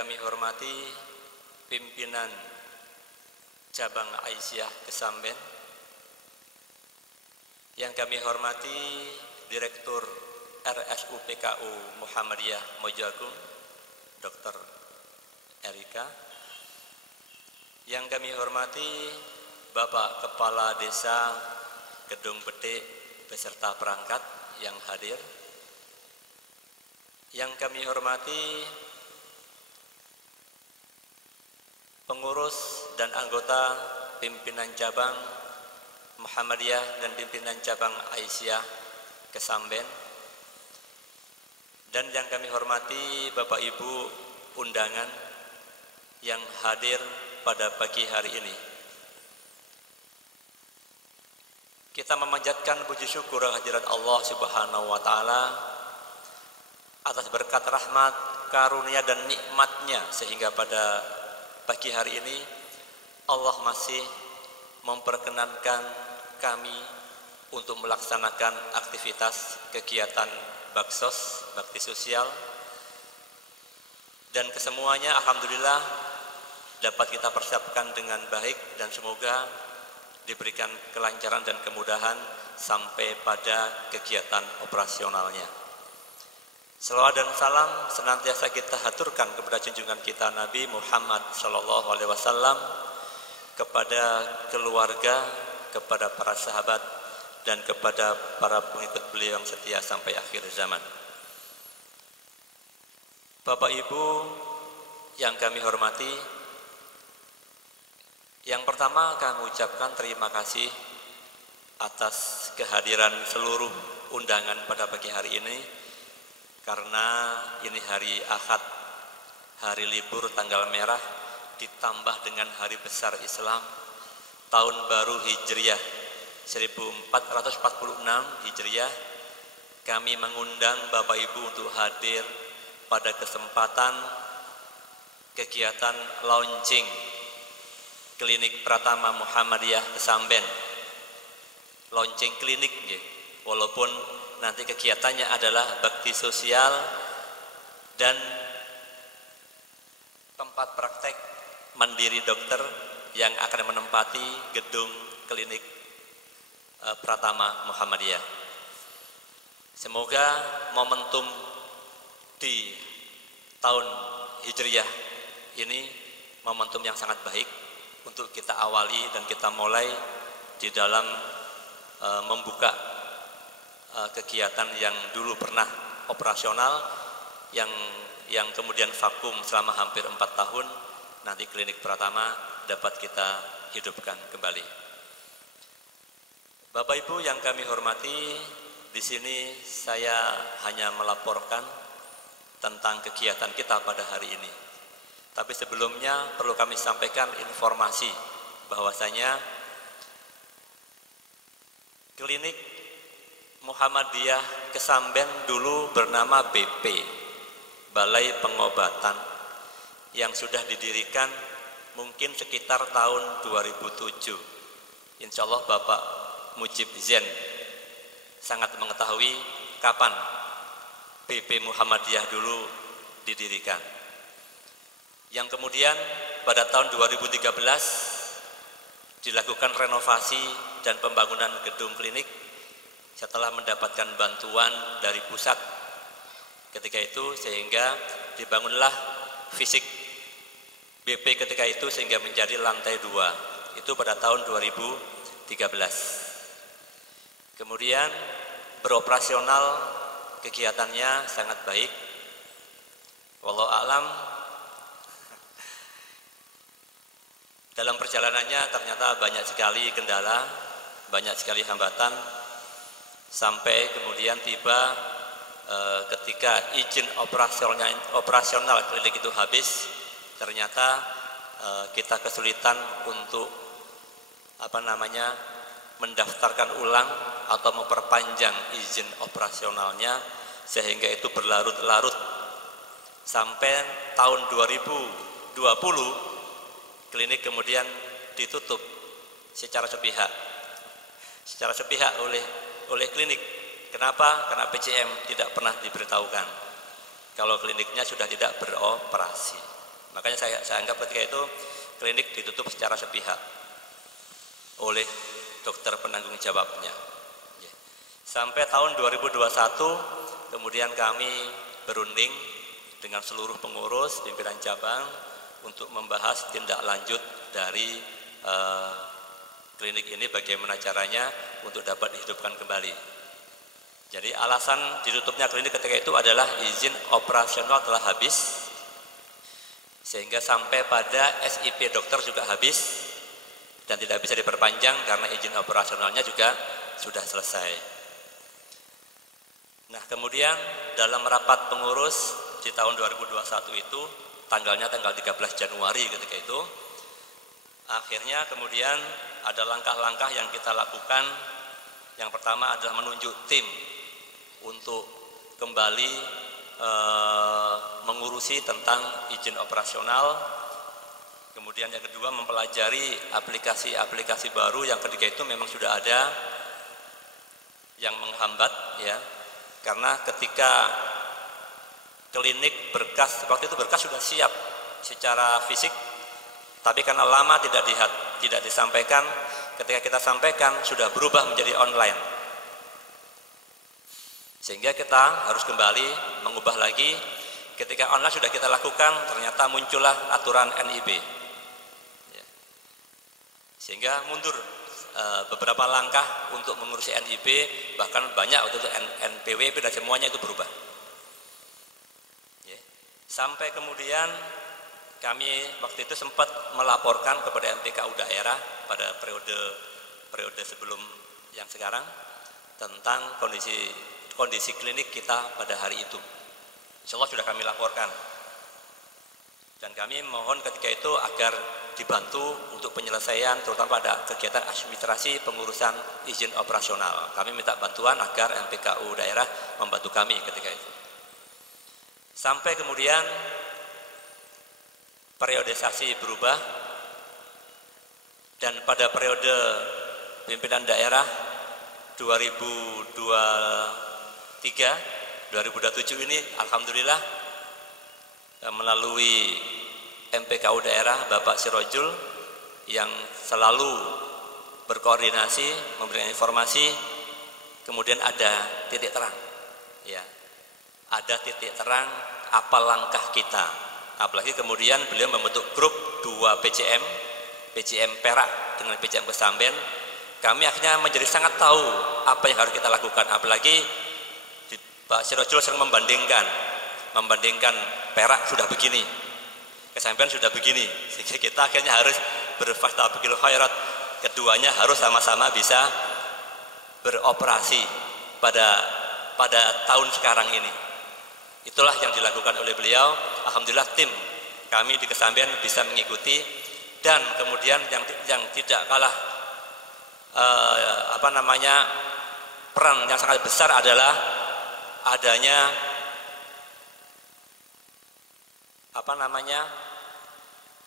kami hormati pimpinan cabang Aisyah Kesamben, yang kami hormati Direktur RSUPKU Muhammadiyah Mojoagung, Dr. Erika, yang kami hormati Bapak Kepala Desa Gedung Betik beserta perangkat yang hadir, yang kami hormati pengurus dan anggota pimpinan cabang Muhammadiyah dan pimpinan cabang Aisyah Kesamben, dan yang kami hormati Bapak Ibu undangan yang hadir pada pagi hari ini. Kita memanjatkan puji syukur kehadirat Allah Subhanahu wa Ta'ala atas berkat rahmat, karunia dan nikmatnya, sehingga pada pagi hari ini Allah masih memperkenankan kami untuk melaksanakan aktivitas kegiatan baksos, bakti sosial, dan kesemuanya alhamdulillah dapat kita persiapkan dengan baik, dan semoga diberikan kelancaran dan kemudahan sampai pada kegiatan operasionalnya. Selawat dan salam senantiasa kita haturkan kepada junjungan kita Nabi Muhammad SAW, kepada keluarga, kepada para sahabat, dan kepada para pengikut beliau yang setia sampai akhir zaman. Bapak Ibu yang kami hormati, yang pertama kami ucapkan terima kasih atas kehadiran seluruh undangan pada pagi hari ini, karena ini hari Ahad, hari libur tanggal merah, ditambah dengan hari besar Islam, tahun baru Hijriah 1446 Hijriah. Kami mengundang Bapak Ibu untuk hadir pada kesempatan kegiatan launching klinik Pratama Muhammadiyah Kesamben. Launching klinik, walaupun nanti kegiatannya adalah bakti sosial dan tempat praktek mandiri dokter yang akan menempati gedung klinik Pratama Muhammadiyah. Semoga momentum di tahun Hijriah ini momentum yang sangat baik untuk kita awali dan kita mulai di dalam membuka kegiatan yang dulu pernah operasional, yang kemudian vakum selama hampir 4 tahun. Nanti klinik Pratama dapat kita hidupkan kembali. Bapak Ibu yang kami hormati, di sini saya hanya melaporkan tentang kegiatan kita pada hari ini. Tapi sebelumnya perlu kami sampaikan informasi bahwasanya klinik Muhammadiyah Kesamben dulu bernama BP, Balai Pengobatan, yang sudah didirikan mungkin sekitar tahun 2007. Insya Allah Bapak Mujib Zen sangat mengetahui kapan BP Muhammadiyah dulu didirikan. Yang kemudian pada tahun 2013 dilakukan renovasi dan pembangunan gedung klinik setelah mendapatkan bantuan dari pusat ketika itu, sehingga dibangunlah fisik BP ketika itu sehingga menjadi lantai 2. Itu pada tahun 2013. Kemudian beroperasional, kegiatannya sangat baik. Wallahu a'lam. Dalam perjalanannya ternyata banyak sekali kendala, banyak sekali hambatan, sampai kemudian tiba ketika izin operasional klinik itu habis, ternyata kita kesulitan untuk mendaftarkan ulang atau memperpanjang izin operasionalnya, sehingga itu berlarut-larut sampai tahun 2020 klinik kemudian ditutup secara sepihak oleh klinik. Kenapa? Karena PCM tidak pernah diberitahukan kalau kliniknya sudah tidak beroperasi. Makanya saya anggap ketika itu klinik ditutup secara sepihak oleh dokter penanggung jawabnya. Sampai tahun 2021 kemudian kami berunding dengan seluruh pengurus pimpinan cabang untuk membahas tindak lanjut dari klinik ini, bagaimana caranya untuk dapat dihidupkan kembali. Jadi alasan ditutupnya klinik ketika itu adalah izin operasional telah habis, sehingga sampai pada SIP dokter juga habis dan tidak bisa diperpanjang karena izin operasionalnya juga sudah selesai. Nah, kemudian dalam rapat pengurus di tahun 2021 itu, tanggalnya tanggal 13 Januari ketika itu, akhirnya kemudian ada langkah-langkah yang kita lakukan. Yang pertama adalah menunjuk tim untuk kembali mengurusi tentang izin operasional. Kemudian yang kedua mempelajari aplikasi-aplikasi baru. Yang ketiga itu memang sudah ada yang menghambat, ya, karena ketika klinik berkas, waktu itu berkas sudah siap secara fisik, tapi karena lama tidak disampaikan, ketika kita sampaikan sudah berubah menjadi online, sehingga kita harus kembali mengubah lagi. Ketika online sudah kita lakukan, ternyata muncullah aturan NIB, sehingga mundur beberapa langkah untuk mengurusi NIB, bahkan banyak waktu itu NPWP dan semuanya itu berubah. Sampai kemudian kami waktu itu sempat melaporkan kepada MPKU daerah pada periode sebelum yang sekarang tentang kondisi klinik kita pada hari itu. Insya Allah sudah kami laporkan, dan kami mohon ketika itu agar dibantu untuk penyelesaian terutama pada kegiatan administrasi pengurusan izin operasional. Kami minta bantuan agar MPKU daerah membantu kami ketika itu. Sampai kemudian periodisasi berubah, dan pada periode pimpinan daerah 2023-2027 ini alhamdulillah melalui MPKU daerah Bapak Sirojul yang selalu berkoordinasi, memberikan informasi, kemudian ada titik terang, ya, ada titik terang apa langkah kita. Apalagi kemudian beliau membentuk grup 2 PCM Perak dengan PCM Kesamben. Kami akhirnya menjadi sangat tahu apa yang harus kita lakukan. Apalagi Pak Sirojul sering membandingkan Perak sudah begini, Kesamben sudah begini, sehingga kita akhirnya harus berfastabiqul khairat, keduanya harus sama-sama bisa beroperasi pada tahun sekarang ini. Itulah yang dilakukan oleh beliau. Alhamdulillah tim kami di Kesamben bisa mengikuti, dan kemudian yang tidak kalah peran yang sangat besar adalah adanya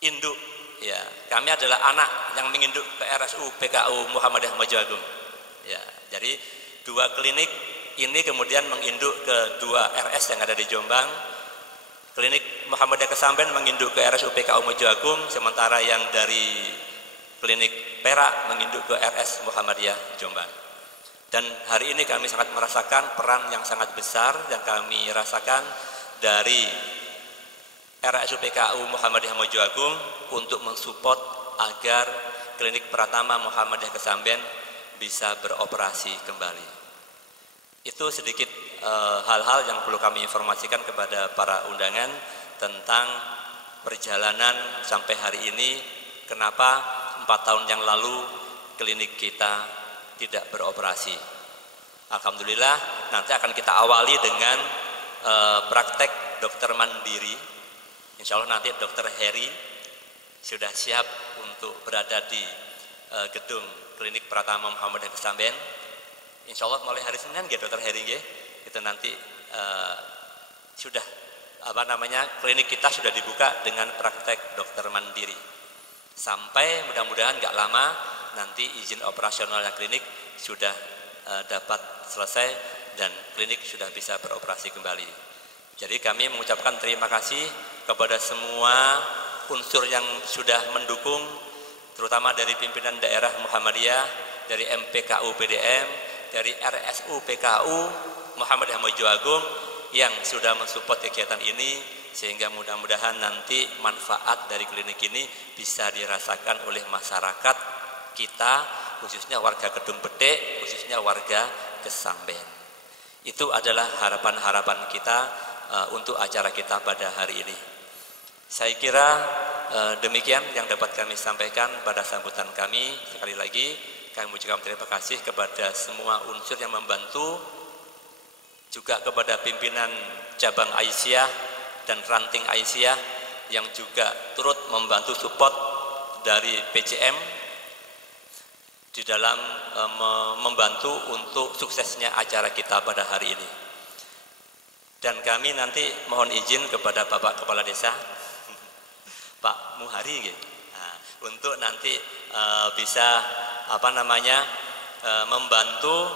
induk, ya. Kami adalah anak yang menginduk ke RSU PKU Muhammadiyah Maju Agung, ya. Jadi 2 klinik ini kemudian menginduk ke 2 RS yang ada di Jombang. Klinik Muhammadiyah Kesamben menginduk ke RSU PKU Maju Agung, sementara yang dari klinik Perak menginduk ke RS Muhammadiyah Jombang. Dan hari ini kami sangat merasakan peran yang sangat besar yang kami rasakan dari RSU PKU Muhammadiyah Maju Agung untuk mensupport agar klinik Pratama Muhammadiyah Kesamben bisa beroperasi kembali. Itu sedikit hal-hal yang perlu kami informasikan kepada para undangan tentang perjalanan sampai hari ini, kenapa 4 tahun yang lalu klinik kita tidak beroperasi. Alhamdulillah nanti akan kita awali dengan praktek dokter mandiri. Insya Allah nanti Dokter Heri sudah siap untuk berada di gedung klinik Pratama Muhammadiyah Kesamben. Insya Allah mulai hari Senin ya Dokter Heri ya, itu nanti sudah klinik kita sudah dibuka dengan praktek dokter mandiri. Sampai mudah-mudahan nggak lama nanti izin operasionalnya klinik sudah dapat selesai dan klinik sudah bisa beroperasi kembali. Jadi kami mengucapkan terima kasih kepada semua unsur yang sudah mendukung, terutama dari pimpinan daerah Muhammadiyah, dari MPKU PDM, dari RSU PKU Muhammadiyah Mojo Agung yang sudah mensupport kegiatan ini, sehingga mudah-mudahan nanti manfaat dari klinik ini bisa dirasakan oleh masyarakat kita, khususnya warga Kedung Betik, khususnya warga Kesamben. Itu adalah harapan-harapan kita untuk acara kita pada hari ini. Saya kira demikian yang dapat kami sampaikan pada sambutan kami. Sekali lagi kami mengucapkan terima kasih kepada semua unsur yang membantu, juga kepada pimpinan cabang Aisyah dan ranting Aisyah yang juga turut membantu support dari PCM di dalam membantu untuk suksesnya acara kita pada hari ini. Dan kami nanti mohon izin kepada Bapak Kepala Desa Pak Muhari gitu. Nah, untuk nanti bisa membantu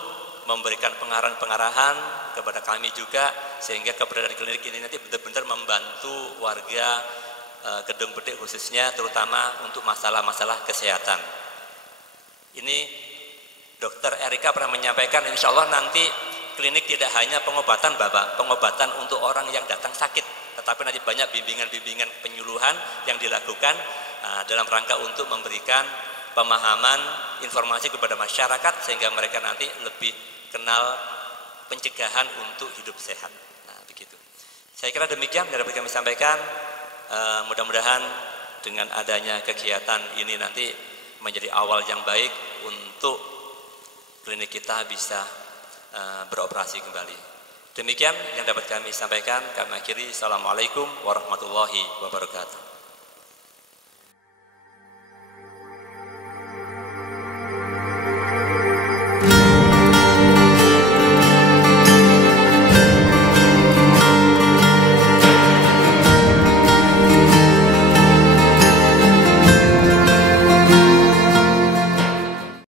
memberikan pengarahan-pengarahan kepada kami juga, sehingga keberadaan klinik ini nanti benar-benar membantu warga Kedung Betik khususnya, terutama untuk masalah-masalah kesehatan. Ini Dokter Erika pernah menyampaikan, insya Allah nanti klinik tidak hanya pengobatan Bapak, pengobatan untuk orang yang datang sakit, tetapi nanti banyak bimbingan-bimbingan penyuluhan yang dilakukan dalam rangka untuk memberikan pemahaman, informasi kepada masyarakat, sehingga mereka nanti lebih kenal pencegahan untuk hidup sehat. Nah, begitu. Saya kira demikian yang dapat kami sampaikan. Mudah-mudahan dengan adanya kegiatan ini nanti menjadi awal yang baik untuk klinik kita bisa beroperasi kembali. Demikian yang dapat kami sampaikan. Kami akhiri. Assalamualaikum warahmatullahi wabarakatuh.